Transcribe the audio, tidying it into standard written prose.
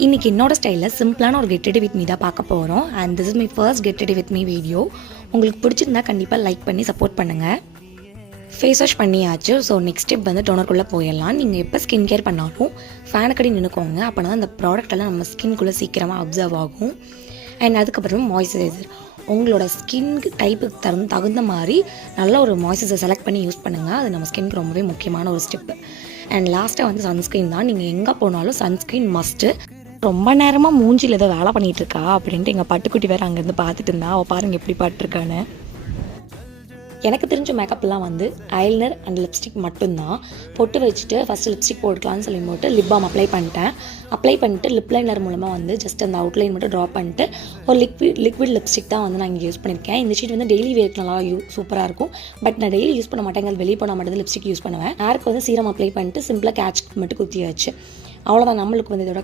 இன்றைக்கி என்னோடய ஸ்டைலில் சிம்பிளான ஒரு கெட் ரெடி வித் மீ தான் பார்க்க போகிறோம். And this is my first get ready with me video. உங்களுக்கு பிடிச்சிருந்தா கண்டிப்பாக லைக் பண்ணி சப்போர்ட் பண்ணுங்கள். ஃபேஸ் வாஷ் பண்ணியாச்சு. ஸோ நெக்ஸ்ட் ஸ்டெப் வந்து டோனருக்குள்ளே போயிடலாம். நீங்கள் எப்போ ஸ்கின் கேர் பண்ணாலும் ஃபேனுக்கடி நின்றுக்கோங்க. அப்போ தான் அந்த ப்ராடக்டெல்லாம் நம்ம ஸ்கின்குள்ளே சீக்கிரமாக அப்சர்வ் ஆகும். அண்ட் அதுக்கப்புறம் மாய்ஸ்சரைசர் உங்களோட ஸ்கின் டைப்புக்கு தகுந்த மாதிரி நல்ல ஒரு மாய்ஸ்சரைசர் செலக்ட் பண்ணி யூஸ் பண்ணுங்கள். அது நம்ம ஸ்கின்க்கு ரொம்பவே முக்கியமான ஒரு ஸ்டெப்பு. அண்ட் லாஸ்ட்டாக வந்து சன்ஸ்க்ரீன் தான். நீங்கள் எங்கே போனாலும் சன்ஸ்க்ரீன் மஸ்ட்டு. ரொம்ப நேரமாக மூஞ்சியில் ஏதோ வேலை பண்ணிகிட்ருக்கா அப்படின்ட்டு எங்கள் பட்டுக்குட்டி வேறு அங்கேருந்து பார்த்துட்டு இருந்தா. அவள் பாருங்கள் எப்படி பாட்டுருக்கான்னு. எனக்கு தெரிஞ்ச மேக்கப்லாம் வந்து ஐலைனர் அண்ட் லிப்ஸ்டிக் மட்டும்தான். பொட்டு வச்சுட்டு ஃபஸ்ட்டு லிப்ஸ்டிக் போட்டுக்கலான்னு சொல்லி போட்டு லிப் பாம் அப்ளை பண்ணிட்டு லிப் லைனர் மூலமாக வந்து ஜஸ்ட் அந்த அவுட்லைன் மட்டும் ட்ரா பண்ணிட்டு ஒரு லிக்விட் லிப்ஸ்டிக் தான் வந்து நான் இங்கே யூஸ் பண்ணியிருக்கேன். இந்த ஷீட் வந்து டெய்லி வேர்க்கு நல்லா சூப்பராக இருக்கும். பட் நான் டெய்லி யூஸ் பண்ண மாட்டேங்க. வெளியே போனால் மட்டும் தான் லிப்ஸ்டிக் யூஸ் பண்ணுவேன். ஹேருக்கு வந்து சீரம் அப்ளை பண்ணிட்டு சிம்பிளாக கேட்ச் மட்டும் குத்தியாச்சு. அவ்வளோதான். நம்மளுக்கு வந்து இதோட